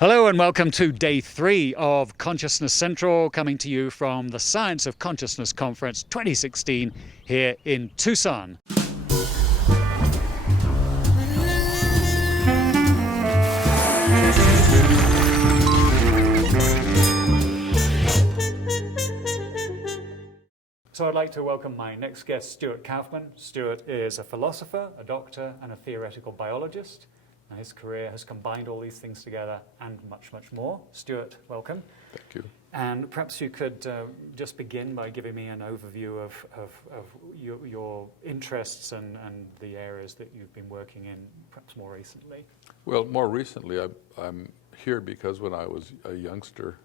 Hello and welcome to day 3 of Consciousness Central, coming to you from the Science of Consciousness Conference 2016 here in Tucson. So I'd like to welcome my next guest, Stuart Kaufman. Stuart is a philosopher, a doctor, and a theoretical biologist. Now, his career has combined all these things together and much, much more. Stuart, welcome. Thank you. And perhaps you could just begin by giving me an overview of your interests and the areas that you've been working in, perhaps more recently. Well, more recently, I'm here because when I was a youngster,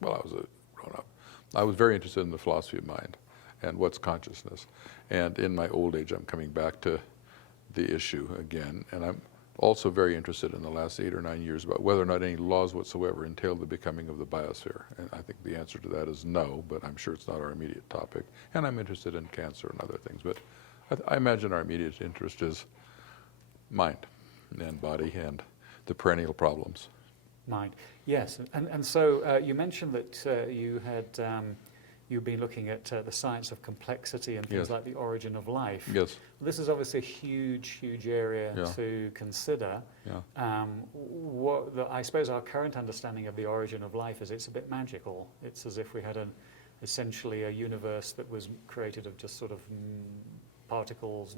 well, I was a grown-up, I was very interested in the philosophy of mind and what's consciousness. And in my old age, I'm coming back to the issue again. And I'm also very interested in the last 8 or 9 years about whether or not any laws whatsoever entail the becoming of the biosphere. And I think the answer to that is no, but I'm sure it's not our immediate topic. And I'm interested in cancer and other things. But I imagine our immediate interest is mind and body and the perennial problems. Mind, yes. And so you mentioned that you've been looking at the science of complexity and things Yes. like the origin of life. Yes. This is obviously a huge, huge area Yeah. to consider. Yeah. I suppose our current understanding of the origin of life is it's a bit magical. It's as if we had essentially a universe that was created of just sort of particles,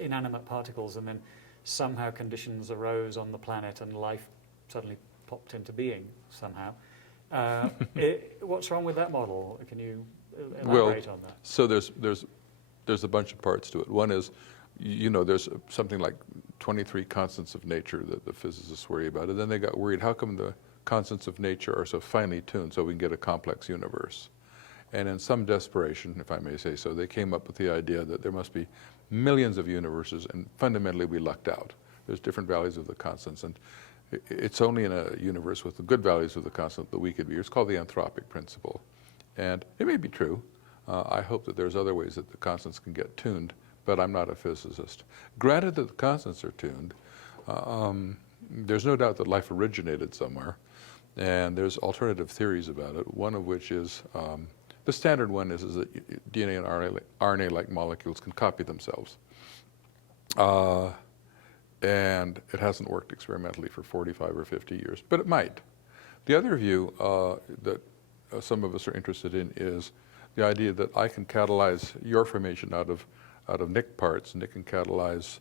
inanimate particles, and then somehow conditions arose on the planet and life suddenly popped into being somehow. What's wrong with that model? Can you elaborate on that? So there's a bunch of parts to it. One is, there's something like 23 constants of nature that the physicists worry about. And then they got worried, how come the constants of nature are so finely tuned so we can get a complex universe? And in some desperation, if I may say so, they came up with the idea that there must be millions of universes, and fundamentally we lucked out. There's different values of the constants, and it's only in a universe with the good values of the constant that we could be. It's called the anthropic principle. And it may be true. I hope that there's other ways that the constants can get tuned, but I'm not a physicist. Granted that the constants are tuned, there's no doubt that life originated somewhere, and there's alternative theories about it, one of which is, the standard one is that DNA and RNA-like molecules can copy themselves. And it hasn't worked experimentally for 45 or 50 years, but it might. The other view that some of us are interested in is the idea that I can catalyze your formation out of Nick parts. Nick can catalyze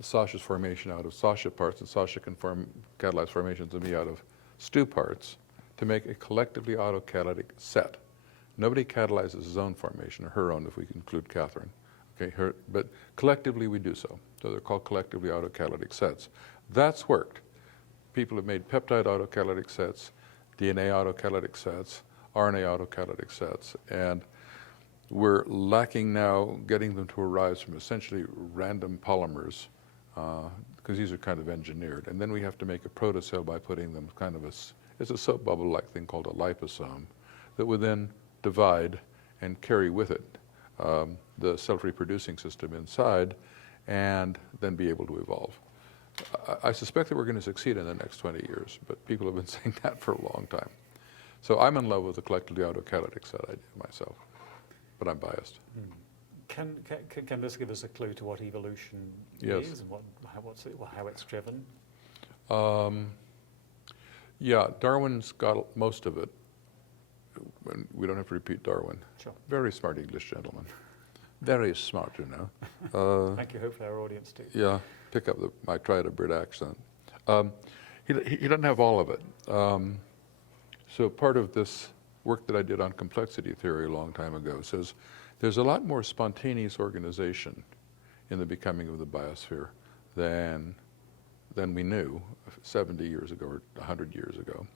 Sasha's formation out of Sasha parts, and Sasha can catalyze formations of me out of Stu parts to make a collectively autocatalytic set. Nobody catalyzes his own formation, or her own if we include Catherine. Okay, but collectively we do so. So they're called collectively autocatalytic sets. That's worked. People have made peptide autocatalytic sets, DNA autocatalytic sets, RNA autocatalytic sets, and we're lacking now getting them to arise from essentially random polymers, because these are kind of engineered. And then we have to make a protocell by putting them it's a soap bubble-like thing called a liposome that would then divide and carry with it the self-reproducing system inside, and then be able to evolve. I suspect that we're going to succeed in the next 20 years, but people have been saying that for a long time. So I'm in love with the collectively autocatalytic set idea myself, but I'm biased. Can this give us a clue to what evolution Yes. is and how it's driven? Yeah, Darwin's got most of it. We don't have to repeat Darwin. Sure. Very smart English gentleman. Very smart, Thank you. Hopefully our audience too. Yeah, pick up I tried a Brit accent. He doesn't have all of it. So part of this work that I did on complexity theory a long time ago says there's a lot more spontaneous organization in the becoming of the biosphere than we knew 70 years ago or 100 years ago.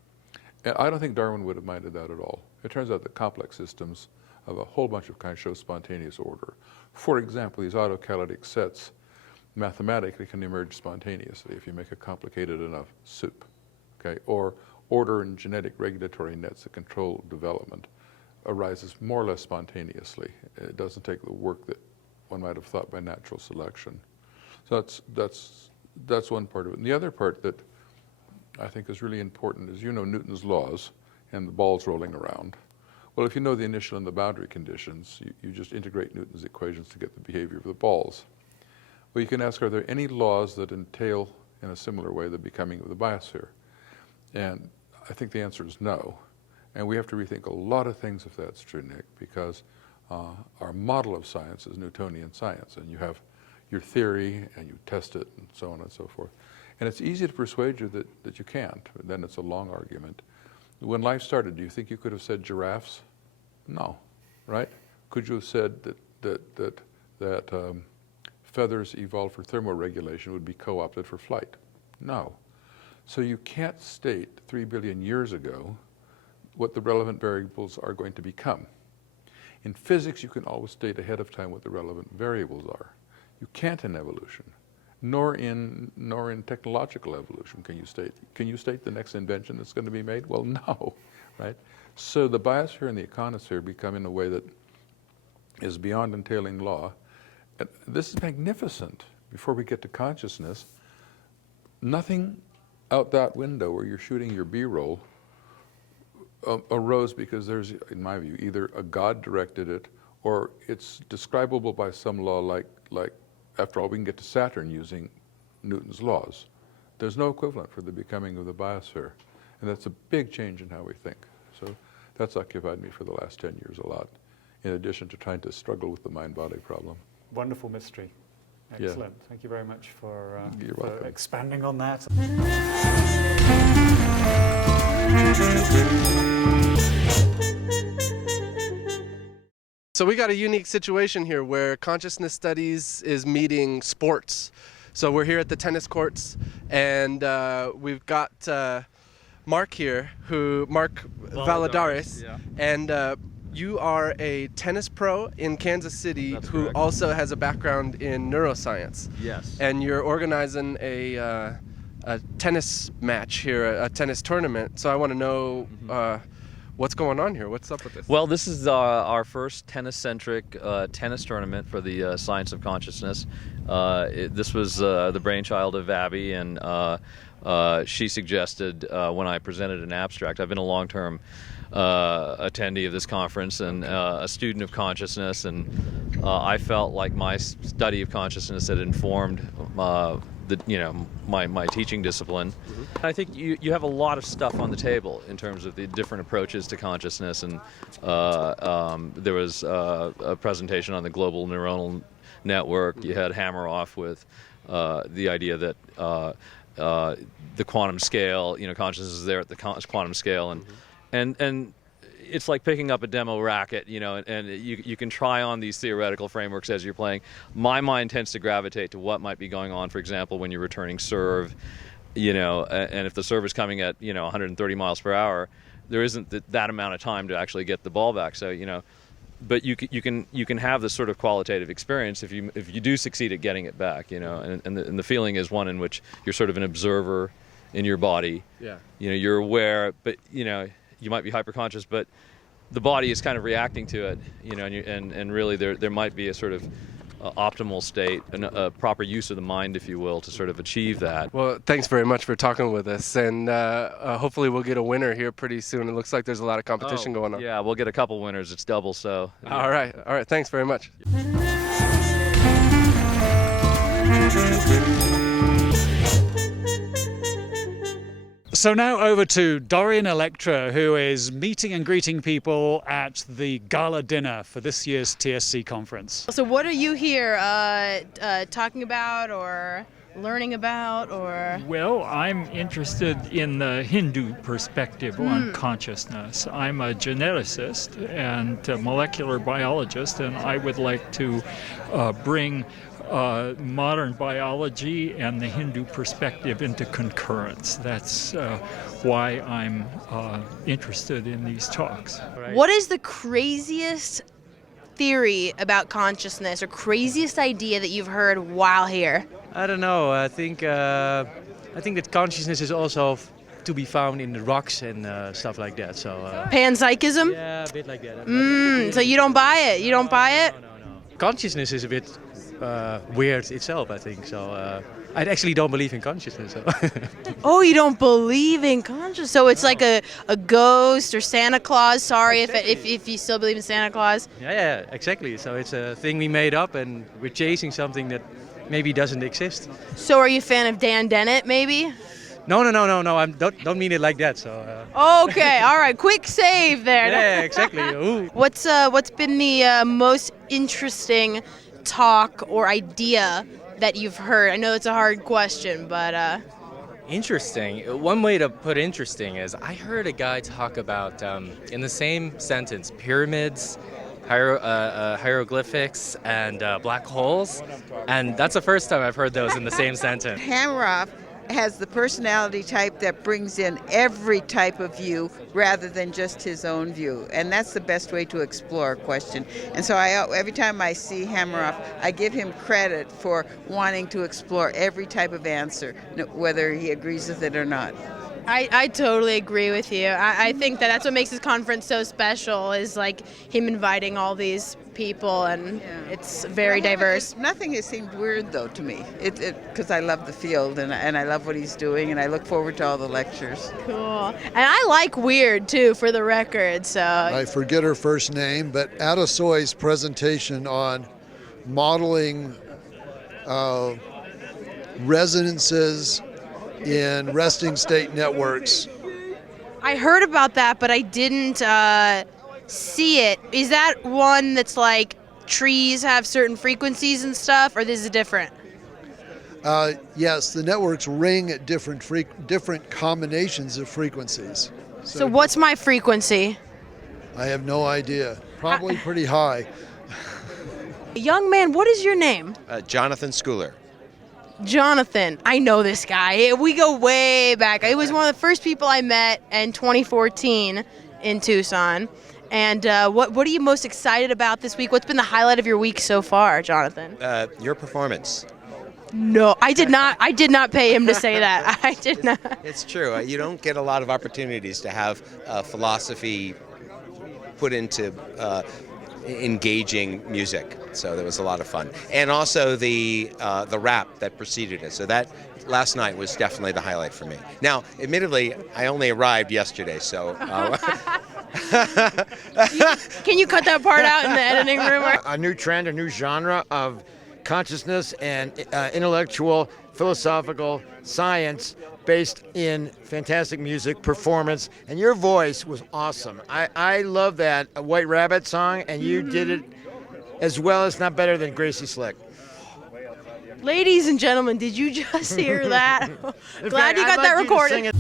And I don't think Darwin would have minded that at all. It turns out that complex systems of a whole bunch of kinds show spontaneous order. For example, these autocatalytic sets mathematically can emerge spontaneously if you make a complicated enough soup, okay? Or order in genetic regulatory nets that control development arises more or less spontaneously. It doesn't take the work that one might have thought by natural selection. So that's one part of it. And the other part that I think is really important is you know Newton's laws and the ball's rolling around. Well, if you know the initial and the boundary conditions, you just integrate Newton's equations to get the behavior of the balls. Well, you can ask, are there any laws that entail in a similar way the becoming of the biosphere? And I think the answer is no. And we have to rethink a lot of things if that's true, Nick, because our model of science is Newtonian science, and you have your theory and you test it and so on and so forth. And it's easy to persuade you that you can't, but then it's a long argument. When life started, do you think you could have said giraffes? No, right? Could you have said that feathers evolved for thermoregulation would be co-opted for flight? No. So you can't state 3 billion years ago what the relevant variables are going to become. In physics, you can always state ahead of time what the relevant variables are. You can't in evolution, nor in technological evolution can you state the next invention that's going to be made? Well, no, right? So the biosphere and the econosphere become in a way that is beyond entailing law. And this is magnificent. Before we get to consciousness, nothing out that window where you're shooting your B-roll arose because there's, in my view, either a God directed it or it's describable by some law like after all, we can get to Saturn using Newton's laws. There's no equivalent for the becoming of the biosphere. And that's a big change in how we think. So that's occupied me for the last 10 years a lot, in addition to trying to struggle with the mind-body problem. Wonderful mystery. Excellent. Yeah. Thank you very much for expanding on that. So we got a unique situation here where consciousness studies is meeting sports. So we're here at the tennis courts, and we've got Mark here, Mark Valladarez, yeah. And you are a tennis pro in Kansas City. That's who correct. Also has a background in neuroscience. Yes. And you're organizing a tennis match here, a tennis tournament. So I want to know what's going on here. What's up with this? Well, this is our first tennis-centric tennis tournament for the science of consciousness. This was the brainchild of Abby, and she suggested when I presented an abstract. I've been a long-term attendee of this conference and a student of consciousness, and I felt like my study of consciousness had informed my teaching discipline. Mm-hmm. I think you have a lot of stuff on the table in terms of the different approaches to consciousness, and there was a presentation on the global neuronal network. You had Hammer off with the idea that the quantum scale, consciousness is there at the quantum scale, and it's like picking up a demo racket, and you can try on these theoretical frameworks as you're playing. My mind tends to gravitate to what might be going on, for example, when you're returning serve, and if the serve is coming at 130 miles per hour, there isn't that amount of time to actually get the ball back. So but you can have this sort of qualitative experience if you do succeed at getting it back, and the feeling is one in which you're sort of an observer in your body. Yeah. You're aware, but you might be hyperconscious, but the body is kind of reacting to it, and really there might be a sort of optimal state, a proper use of the mind, if you will, to sort of achieve that. Well, thanks very much for talking with us, and hopefully we'll get a winner here pretty soon. It looks like there's a lot of competition going on. Yeah, we'll get a couple winners. It's double, so. Yeah. All right, thanks very much. So now over to Dorian Electra, who is meeting and greeting people at the Gala dinner for this year's TSC conference. So what are you here talking about or learning about, or? Well, I'm interested in the Hindu perspective on consciousness. I'm a geneticist and a molecular biologist, and I would like to bring modern biology and the Hindu perspective into concurrence. That's why I'm interested in these talks. Right. What is the craziest theory about consciousness or craziest idea that you've heard while here? I don't know. I think that consciousness is also to be found in the rocks and stuff like that. So panpsychism? Yeah, a bit like that. So you don't buy it? You don't buy it? No. Consciousness is a bit weird itself, I think. So I actually don't believe in consciousness. So. Oh, you don't believe in consciousness? So it's like a ghost or Santa Claus? Sorry if you still believe in Santa Claus. Yeah, exactly. So it's a thing we made up, and we're chasing something that maybe doesn't exist. So are you a fan of Dan Dennett, maybe? No. I don't mean it like that. So. Okay, all right. Quick save there. Yeah, exactly. Ooh. What's been the most interesting talk or idea that you've heard? I know it's a hard question, but Interesting. One way to put interesting is I heard a guy talk about, in the same sentence, pyramids, hieroglyphics, and black holes. And that's the first time I've heard those in the same sentence. Hammeroff has the personality type that brings in every type of view rather than just his own view. And that's the best way to explore a question. And so every time I see Hammeroff, I give him credit for wanting to explore every type of answer, whether he agrees with it or not. I totally agree with you. I think that's what makes this conference so special, is like him inviting all these people, and it's very diverse. Nothing has seemed weird, though, to me, because I love the field and I love what he's doing, and I look forward to all the lectures. Cool. And I like weird, too, for the record. So I forget her first name, but Adesoy's presentation on modeling resonances in resting state networks. I heard about that, but I didn't see it. Is that one that's like trees have certain frequencies and stuff, or this is different? Yes, the networks ring at different combinations of frequencies. So what's my frequency? I have no idea. Probably pretty high. Young man, what is your name? Jonathan Schooler. Jonathan, I know this guy. We go way back. He was one of the first people I met in 2014 in Tucson. And what are you most excited about this week? What's been the highlight of your week so far, Jonathan? Your performance. No, I did not pay him to say that. I did not. It's true. You don't get a lot of opportunities to have philosophy put into engaging music, so that was a lot of fun. And also the rap that preceded it. So that last night was definitely the highlight for me. Now, admittedly, I only arrived yesterday, so. Can you cut that part out in the editing room? A new trend, a new genre of consciousness and intellectual, philosophical science based in fantastic music, performance, and your voice was awesome. I love that White Rabbit song, and you did it as well as not better than Gracie Slick. Ladies and gentlemen, did you just hear that? Glad you got that recorded.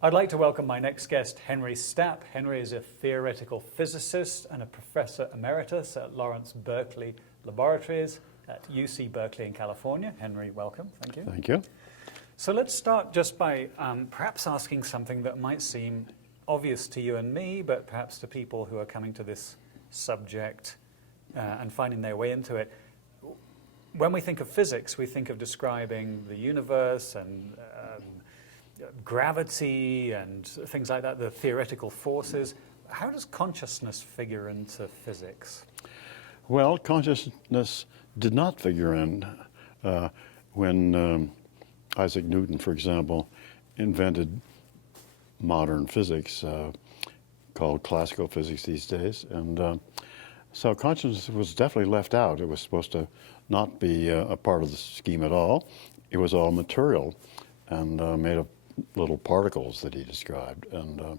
I'd like to welcome my next guest, Henry Stapp. Henry is a theoretical physicist and a professor emeritus at Lawrence Berkeley Laboratories at UC Berkeley in California. Henry, welcome. Thank you. Thank you. So let's start just by perhaps asking something that might seem obvious to you and me, but perhaps to people who are coming to this subject and finding their way into it. When we think of physics, we think of describing the universe and gravity and things like that, the theoretical forces. How does consciousness figure into physics? Well, consciousness did not figure in when Isaac Newton, for example, invented modern physics, called classical physics these days. And so consciousness was definitely left out. It was supposed to not be a part of the scheme at all. It was all material and made of little particles that he described. And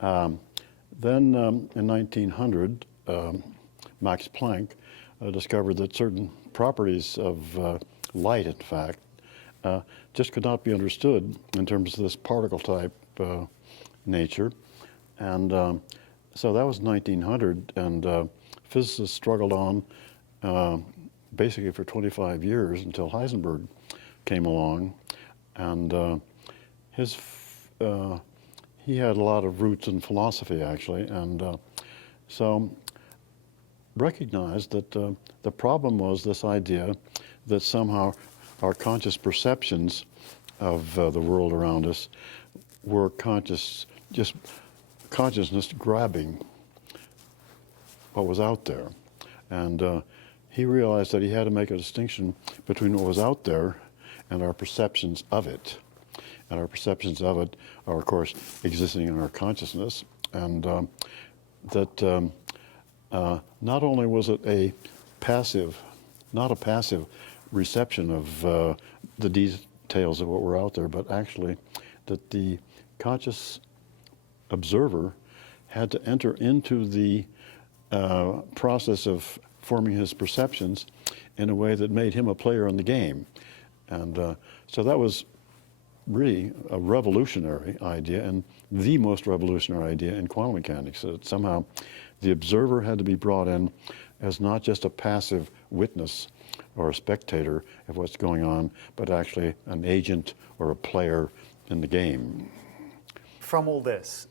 then in 1900, Max Planck discovered that certain properties of light, in fact, just could not be understood in terms of this particle type nature. And so that was 1900, and physicists struggled on basically for 25 years until Heisenberg came along. And he had a lot of roots in philosophy, actually, and so recognized that the problem was this idea that somehow our conscious perceptions of the world around us were conscious just consciousness grabbing what was out there. And he realized that he had to make a distinction between what was out there and our perceptions of it. And our perceptions of it are, of course, existing in our consciousness. And that not only was it a passive, not a passive reception of the details of what were out there, but actually that the conscious observer had to enter into the process of forming his perceptions in a way that made him a player in the game. And so that was really a revolutionary idea, and the most revolutionary idea in quantum mechanics, that somehow the observer had to be brought in as not just a passive witness or a spectator of what's going on, but actually an agent or a player in the game. From all this,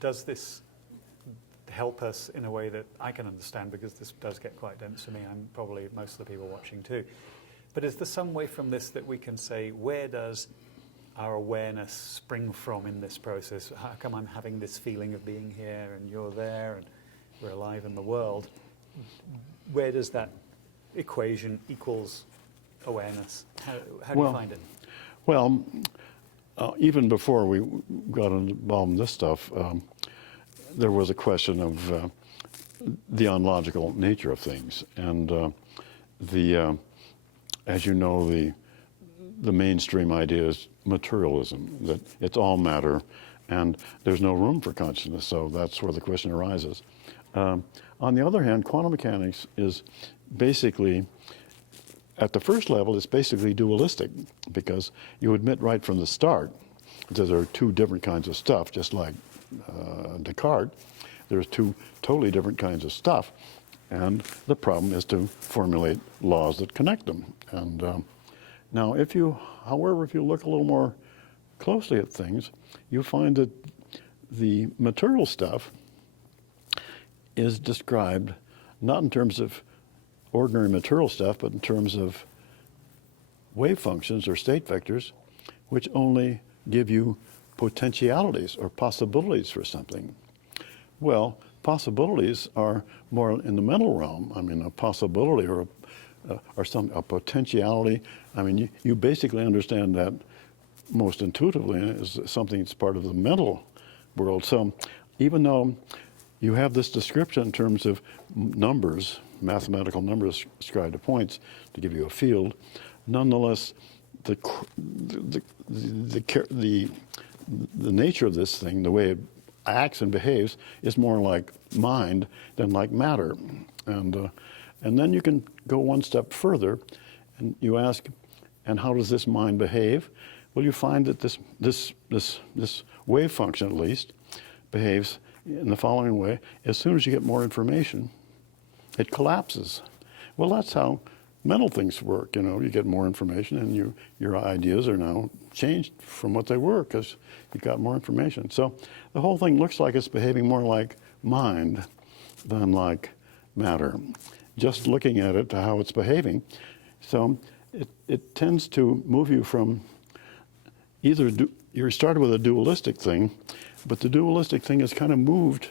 does this help us in a way that I can understand, because this does get quite dense for me, and probably most of the people watching too. But is there some way from this that we can say, where does our awareness spring from in this process? How come I'm having this feeling of being here and you're there and we're alive in the world? Where does that equation equals awareness? How do you find it? Well, even before we got involved in this stuff, there was a question of the ontological nature of things. And as you know, the mainstream idea is materialism, that it's all matter and there's no room for consciousness. So that's where the question arises. On the other hand, quantum mechanics is basically, at the first level, it's basically dualistic, because you admit right from the start that there are two different kinds of stuff, just like Descartes. There's two totally different kinds of stuff, and the problem is to formulate laws that connect them. And now, however, if you look a little more closely at things, you find that the material stuff is described not in terms of ordinary material stuff, but in terms of wave functions or state vectors, which only give you potentialities or possibilities for something. Well, possibilities are more in the mental realm. I mean, a possibility or a potentiality. I mean, you basically understand that most intuitively as something that's part of the mental world. So even though you have this description in terms of numbers, mathematical numbers ascribed to points to give you a field, nonetheless, the nature of this thing, the way it acts and behaves, is more like mind than like matter. And then you can go one step further, and you ask, and how does this mind behave? Well, you find that this wave function, at least, behaves in the following way. As soon as you get more information, it collapses. Well, that's how mental things work. You know, you get more information, and your ideas are now changed from what they were because you got more information. So the whole thing looks like it's behaving more like mind than like matter, just looking at it to how it's behaving. So it tends to move you from either you started with a dualistic thing, but the dualistic thing is kind of moved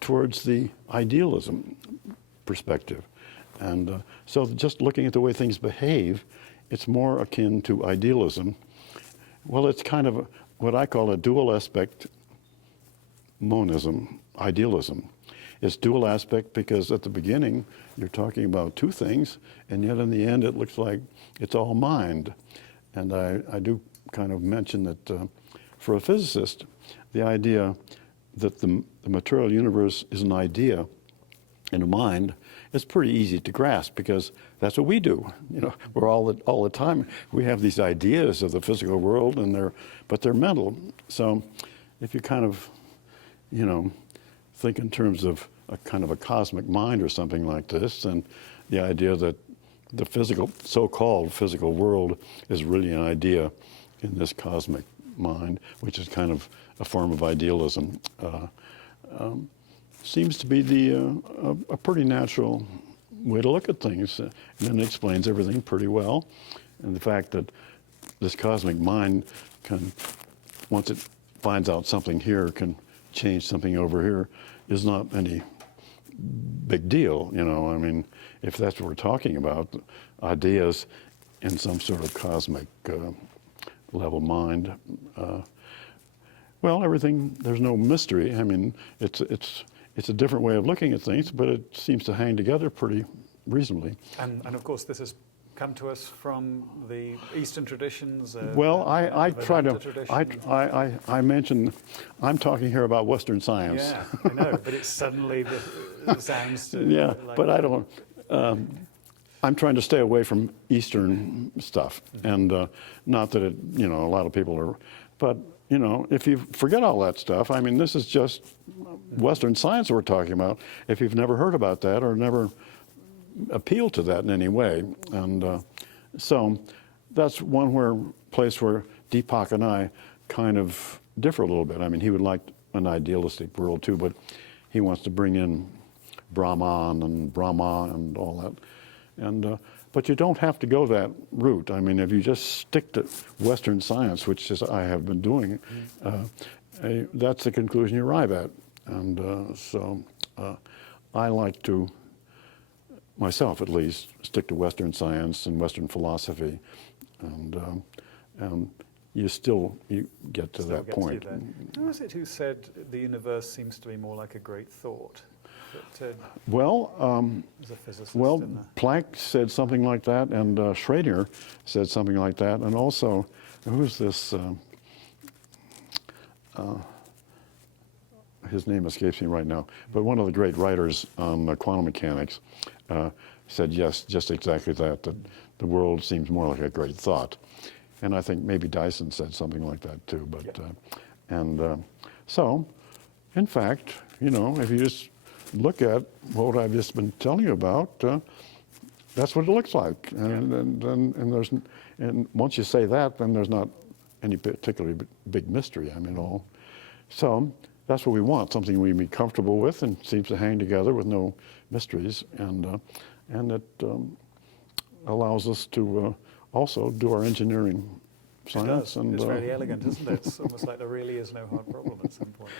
towards the idealism perspective. And so just looking at the way things behave, it's more akin to idealism. Well, it's kind of what I call a dual aspect monism, idealism. It's dual aspect because at the beginning you're talking about two things, and yet in the end it looks like it's all mind. And I do kind of mention that for a physicist, the idea that the material universe is an idea in a mind is pretty easy to grasp, because that's what we do. You know, we're all the time, we have these ideas of the physical world, but they're mental. So if you kind of, you know, think in terms of a kind of a cosmic mind or something like this, and the idea that the physical, so-called physical world is really an idea in this cosmic mind, which is kind of a form of idealism, seems to be a pretty natural way to look at things. And then it explains everything pretty well. And the fact that this cosmic mind can, once it finds out something here can change something over here is not any big deal, you know. I mean, if that's what we're talking about, ideas in some sort of cosmic level mind, well, everything, there's no mystery. I mean, it's a different way of looking at things, but it seems to hang together pretty reasonably. And of course, this has come to us from the Eastern traditions. Well, I try to, tradition. I mentioned, I'm talking here about Western science. Yeah, I know, but it suddenly sounds to Yeah, like, but I don't, I'm trying to stay away from Eastern stuff. And not that it, you know, a lot of people are, but, you know, if you forget all that stuff, I mean, this is just Western science we're talking about. If you've never heard about that or never appealed to that in any way. And so that's one place where Deepak and I kind of differ a little bit. I mean, he would like an idealistic world too, but he wants to bring in Brahman and Brahma and all that. And but you don't have to go that route. I mean, if you just stick to Western science, which is I have been doing, that's the conclusion you arrive at. And so I like to, myself at least, stick to Western science and Western philosophy. And you get to that point. Who was it who said the universe seems to be more like a great thought? Well, as a physicist, Planck said something like that, and Schrödinger said something like that, and also, who's this? His name escapes me right now, but one of the great writers on quantum mechanics said yes, just exactly that the world seems more like a great thought. And I think maybe Dyson said something like that too. But so, in fact, you know, if you just look at what I've just been telling you about, that's what it looks like. And once you say that, then there's not any particularly big mystery. I mean, so that's what we want, something we can be comfortable with and seems to hang together with no mysteries, and it allows us to also do our engineering science. And it's very elegant, isn't it? It's almost like there really is no hard problem at some point.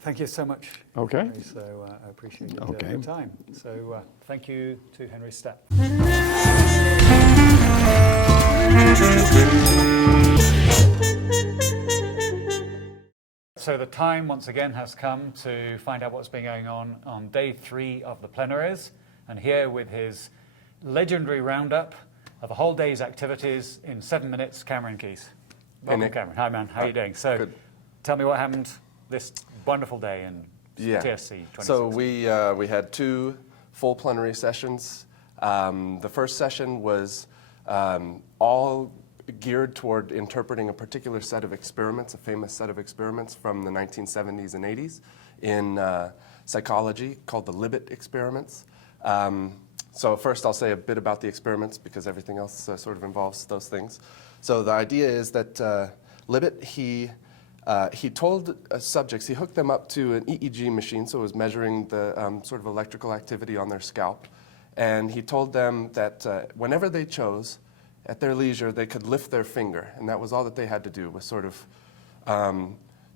Thank you so much. Okay. Henry, so I appreciate your time. So thank you to Henry Stapp. So the time once again has come to find out what's been going on day 3 of the plenaries, and here with his legendary roundup of a whole day's activities in 7 minutes, Cameron Keys. Welcome, Cameron. Hi, man. How are you doing? So, good. Tell me what happened this wonderful day in TSC 26. So we had 2 full plenary sessions. The first session was all geared toward interpreting a particular set of experiments, a famous set of experiments from the 1970s and 80s in psychology called the Libet experiments. So first I'll say a bit about the experiments because everything else sort of involves those things. So the idea is that Libet, he told subjects, he hooked them up to an EEG machine, so it was measuring the sort of electrical activity on their scalp. And he told them that whenever they chose, at their leisure, they could lift their finger. And that was all that they had to do, was sort of,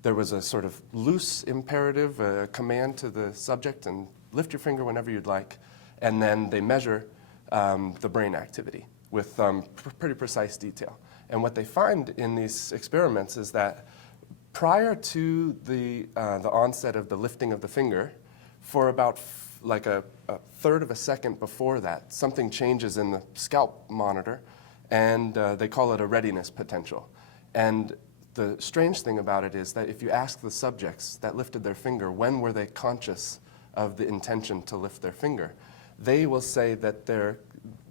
there was a sort of loose imperative, a command to the subject, and lift your finger whenever you'd like. And then they measure the brain activity with pretty precise detail. And what they find in these experiments is that prior to the onset of the lifting of the finger, for about like a third of a second before that, something changes in the scalp monitor, and they call it a readiness potential. And the strange thing about it is that if you ask the subjects that lifted their finger, when were they conscious of the intention to lift their finger, they will say that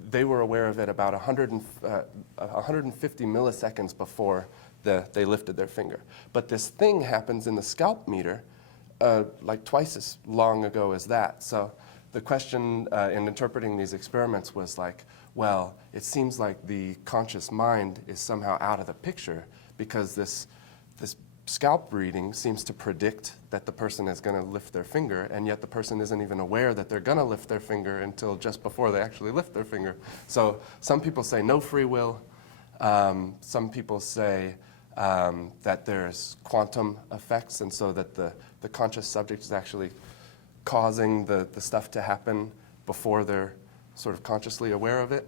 they were aware of it about 150 milliseconds before they lifted their finger. But this thing happens in the scalp meter like twice as long ago as that. So the question in interpreting these experiments was like, well, it seems like the conscious mind is somehow out of the picture because this scalp reading seems to predict that the person is going to lift their finger, and yet the person isn't even aware that they're going to lift their finger until just before they actually lift their finger. So some people say no free will. Some people say that there's quantum effects, and so that the conscious subject is actually causing the stuff to happen before they're sort of consciously aware of it.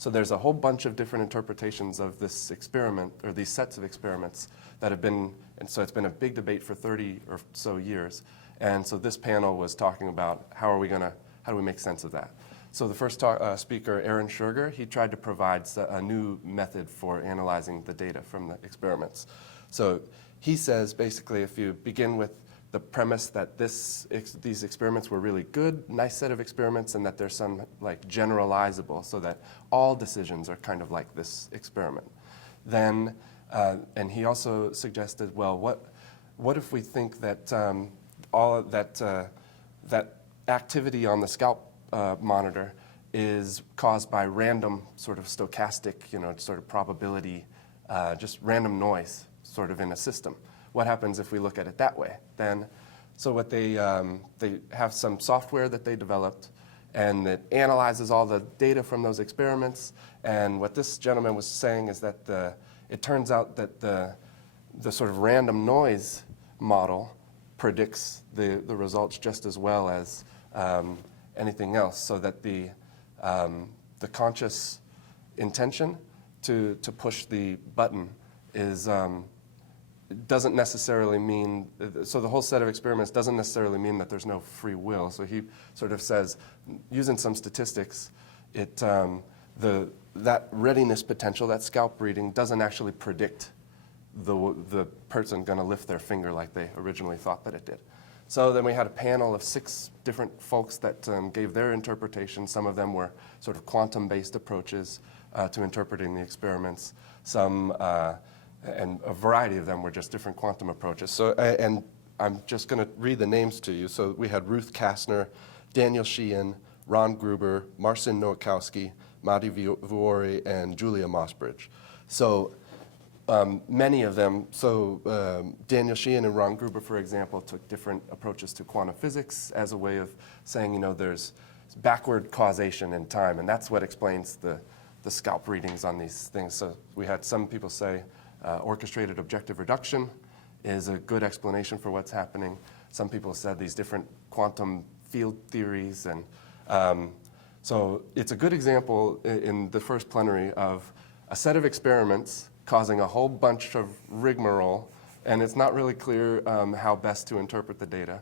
So there's a whole bunch of different interpretations of this experiment, or these sets of experiments that have been, and so it's been a big debate for 30 or so years. And so this panel was talking about how do we make sense of that? So the first speaker, Aaron Scherger, he tried to provide a new method for analyzing the data from the experiments. So he says basically if you begin with the premise that these experiments were really good, nice set of experiments, and that there's some like generalizable, so that all decisions are kind of like this experiment. Then, and he also suggested, well, what if we think that that activity on the scalp monitor is caused by random sort of stochastic, sort of probability, just random noise sort of in a system. What happens if we look at it that way? Then, so what they have some software that they developed, and it analyzes all the data from those experiments. And what this gentleman was saying is that it turns out that the sort of random noise model predicts the results just as well as anything else, so that the conscious intention to push the button is doesn't necessarily mean, so the whole set of experiments doesn't necessarily mean that there's no free will. So he sort of says, using some statistics, that readiness potential, that scalp reading, doesn't actually predict the person going to lift their finger like they originally thought that it did. So then we had a panel of 6 different folks that gave their interpretation. Some of them were sort of quantum-based approaches to interpreting the experiments. Some and a variety of them were just different quantum approaches. So, and I'm just going to read the names to you. So we had Ruth Kastner, Daniel Sheehan, Ron Gruber, Marcin Nowakowski, Madi Vuori, and Julia Mossbridge. So many of them, Daniel Sheehan and Ron Gruber, for example, took different approaches to quantum physics as a way of saying, there's backward causation in time, and that's what explains the scalp readings on these things. So we had some people say, orchestrated objective reduction is a good explanation for what's happening. Some people said these different quantum field theories. And so it's a good example in the first plenary of a set of experiments causing a whole bunch of rigmarole, and it's not really clear how best to interpret the data.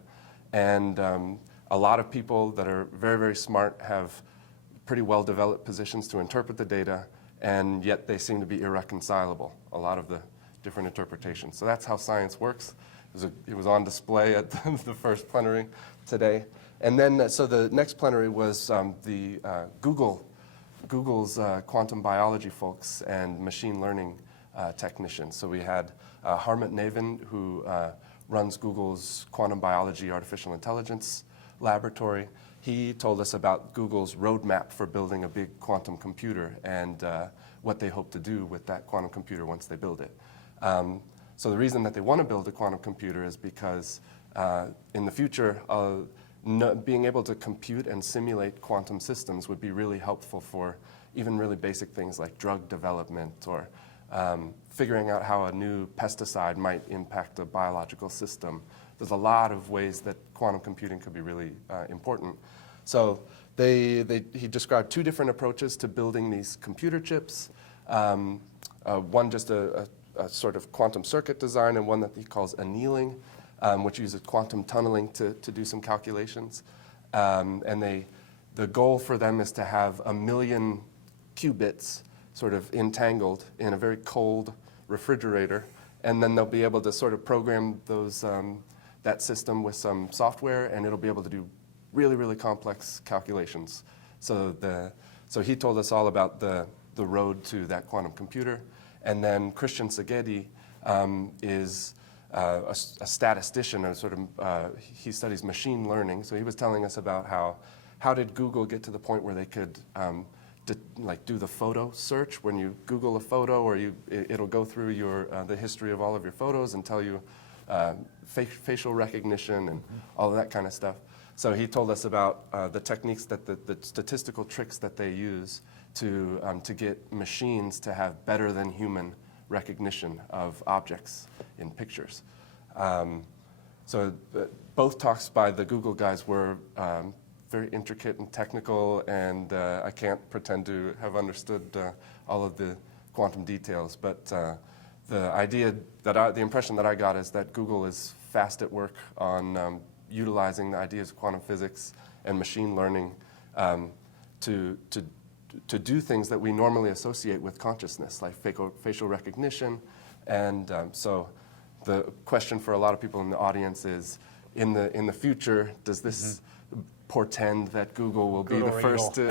And a lot of people that are very, very smart have pretty well-developed positions to interpret the data, and yet they seem to be irreconcilable, a lot of the different interpretations. So that's how science works. It was on display at the first plenary today. And then, so the next plenary was Google's quantum biology folks and machine learning technicians. So we had Harmit Navin, who runs Google's quantum biology artificial intelligence laboratory. He told us about Google's roadmap for building a big quantum computer and what they hope to do with that quantum computer once they build it. So the reason that they want to build a quantum computer is because in the future, being able to compute and simulate quantum systems would be really helpful for even really basic things like drug development or figuring out how a new pesticide might impact a biological system. There's a lot of ways that quantum computing could be really important. So he described 2 different approaches to building these computer chips. One just a sort of quantum circuit design, and one that he calls annealing, which uses quantum tunneling to do some calculations. And the goal for them is to have 1 million qubits sort of entangled in a very cold refrigerator, and then they'll be able to sort of program that system with some software, and it'll be able to do really, really complex calculations. So he told us all about the road to that quantum computer. And then Christian Szegedy is a statistician, he studies machine learning. So he was telling us about how did Google get to the point where they could do the photo search. When you Google a photo, or it'll go through the history of all of your photos and tell you facial recognition and all of that kind of stuff. So he told us about the techniques the statistical tricks that they use to get machines to have better than human recognition of objects in pictures. So both talks by the Google guys were very intricate and technical, and I can't pretend to have understood all of the quantum details, but the idea that the impression that I got is that Google is fast at work on utilizing the ideas of quantum physics and machine learning to do things that we normally associate with consciousness, like facial recognition. And so the question for a lot of people in the audience is, in the future, does this portend that Google will be the first to,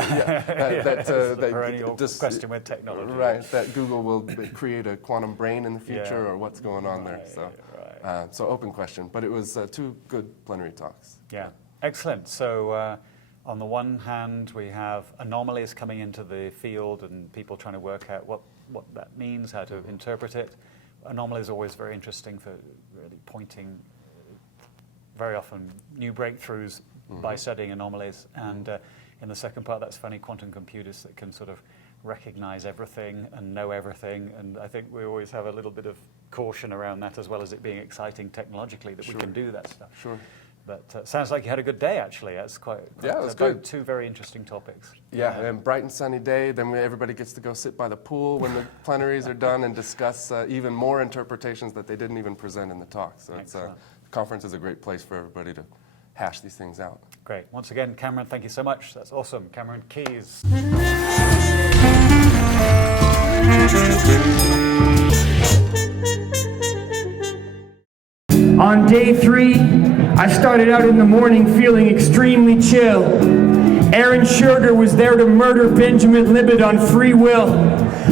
question with technology. Right, that Google will create a quantum brain in the future, or what's going on there. So, so open question, but it was 2 good plenary talks. Yeah, excellent. So on the one hand, we have anomalies coming into the field and people trying to work out what that means, how to interpret it. Anomalies are always very interesting for really pointing very often new breakthroughs by studying anomalies. And in the second part, that's funny, quantum computers that can sort of recognize everything and know everything. And I think we always have a little bit of caution around that, as well as it being exciting technologically that we can do that stuff. Sure. But sounds like you had a good day, actually. That's quite yeah, it was good. 2 very interesting topics. Yeah, and bright and sunny day. Then everybody gets to go sit by the pool when the plenaries are done and discuss even more interpretations that they didn't even present in the talk. So the conference is a great place for everybody to hash these things out. Great. Once again, Cameron, thank you so much. That's awesome. Cameron Keyes. On day 3, I started out in the morning feeling extremely chill. Aaron Sugar was there to murder Benjamin Libet on free will.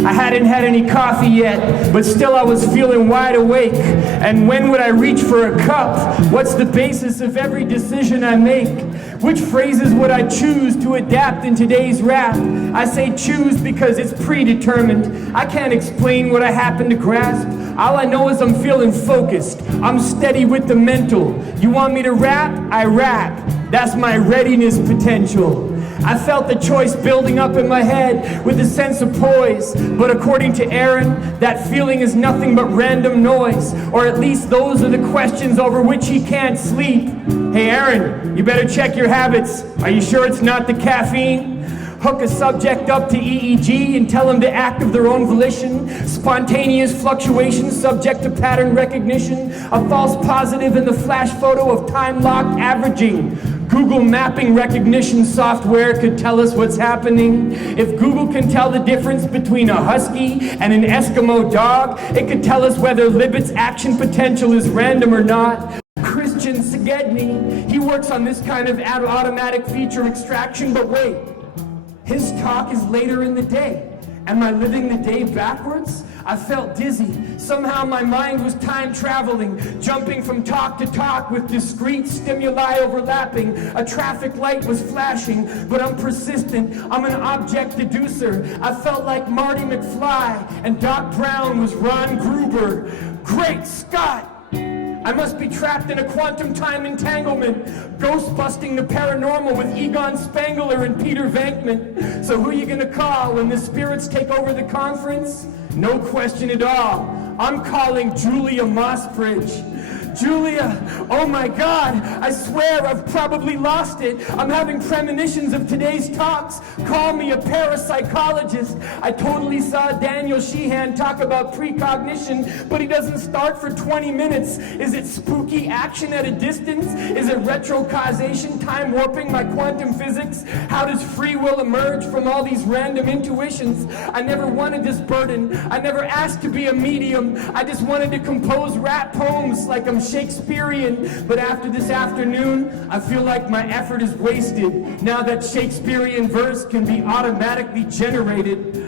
I hadn't had any coffee yet, but still I was feeling wide awake. And when would I reach for a cup? What's the basis of every decision I make? Which phrases would I choose to adapt in today's rap? I say choose because it's predetermined. I can't explain what I happen to grasp. All I know is I'm feeling focused. I'm steady with the mental. You want me to rap? I rap. That's my readiness potential. I felt the choice building up in my head with a sense of poise. But according to Aaron, that feeling is nothing but random noise. Or at least those are the questions over which he can't sleep. Hey Aaron, you better check your habits. Are you sure it's not the caffeine? Hook a subject up to EEG and tell them to act of their own volition. Spontaneous fluctuations subject to pattern recognition. A false positive in the flash photo of time-locked averaging. Google mapping recognition software could tell us what's happening. If Google can tell the difference between a husky and an Eskimo dog, it could tell us whether Libet's action potential is random or not. Christian Segedny, he works on this kind of automatic feature extraction, but wait. His talk is later in the day. Am I living the day backwards? I felt dizzy. Somehow my mind was time traveling, jumping from talk to talk with discrete stimuli overlapping. A traffic light was flashing, but I'm persistent. I'm an object deducer. I felt like Marty McFly, and Doc Brown was Ron Gruber. Great Scott! I must be trapped in a quantum time entanglement, ghost-busting the paranormal with Egon Spengler and Peter Venkman. So who are you gonna call when the spirits take over the conference? No question at all. I'm calling Julia Mossbridge. Julia, oh my God, I swear I've probably lost it. I'm having premonitions of today's talks. Call me a parapsychologist. I totally saw Daniel Sheehan talk about precognition, but he doesn't start for 20 minutes. Is it spooky action at a distance? Is it retrocausation, time warping my quantum physics? How does free will emerge from all these random intuitions? I never wanted this burden. I never asked to be a medium. I just wanted to compose rap poems like I'm Shakespearean, but after this afternoon, I feel like my effort is wasted, now that Shakespearean verse can be automatically generated.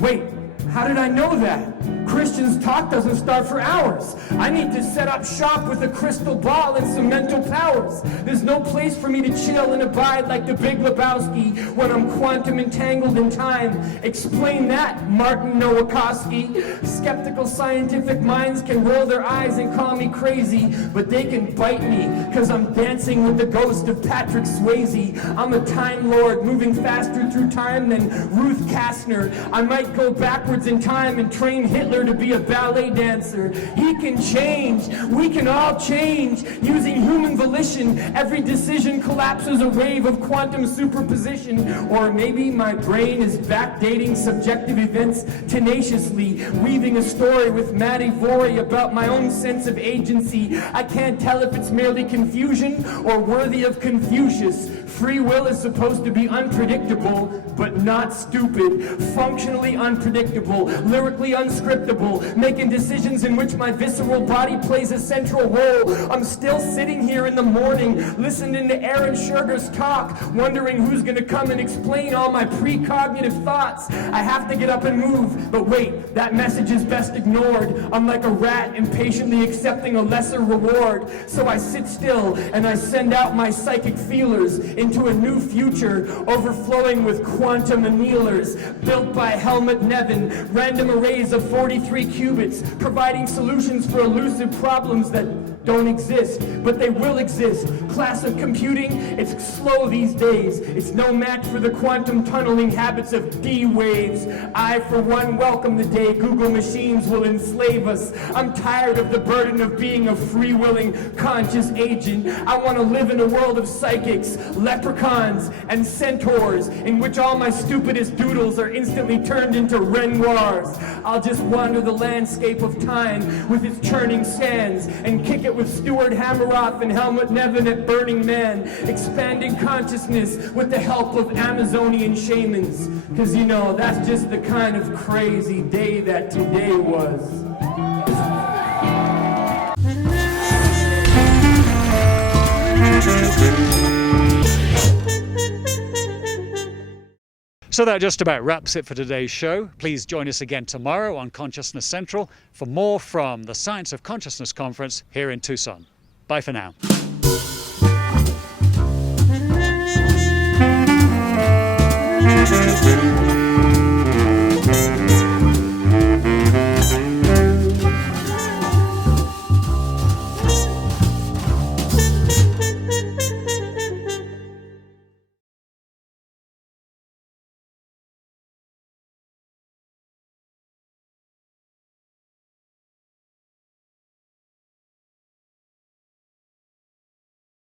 Wait, how did I know that? Christian's talk doesn't start for hours. I need to set up shop with a crystal ball and some mental powers. There's no place for me to chill and abide like the Big Lebowski when I'm quantum entangled in time. Explain that, Martin Nowakowski. Skeptical scientific minds can roll their eyes and call me crazy, but they can bite me, cause I'm dancing with the ghost of Patrick Swayze. I'm a time lord moving faster through time than Ruth Kastner. I might go backwards in time and train Hitler Hitler to be a ballet dancer. He can change. We can all change. Using human volition, every decision collapses a wave of quantum superposition. Or maybe my brain is backdating subjective events tenaciously, weaving a story with Matty Vori about my own sense of agency. I can't tell if it's merely confusion or worthy of Confucius. Free will is supposed to be unpredictable, but not stupid. Functionally unpredictable, lyrically unscriptable, making decisions in which my visceral body plays a central role. I'm still sitting here in the morning, listening to Aaron Sugar's talk, wondering who's gonna come and explain all my precognitive thoughts. I have to get up and move, but wait, that message is best ignored. I'm like a rat impatiently accepting a lesser reward. So I sit still and I send out my psychic feelers into a new future, overflowing with quantum annealers, built by Helmut Nevin, random arrays of 43 qubits, providing solutions for elusive problems that don't exist, but they will exist. Class of computing, it's slow these days. It's no match for the quantum tunneling habits of D waves. I, for one, welcome the day Google machines will enslave us. I'm tired of the burden of being a free-willing, conscious agent. I want to live in a world of psychics, leprechauns, and centaurs, in which all my stupidest doodles are instantly turned into Renoirs. I'll just wander the landscape of time with its churning sands and kick it with Stuart Hammeroff and Helmut Nevin at Burning Man, expanding consciousness with the help of Amazonian shamans. Cause you know, that's just the kind of crazy day that today was. So that just about wraps it for today's show. Please join us again tomorrow on Consciousness Central for more from the Science of Consciousness Conference here in Tucson. Bye for now. Thank you.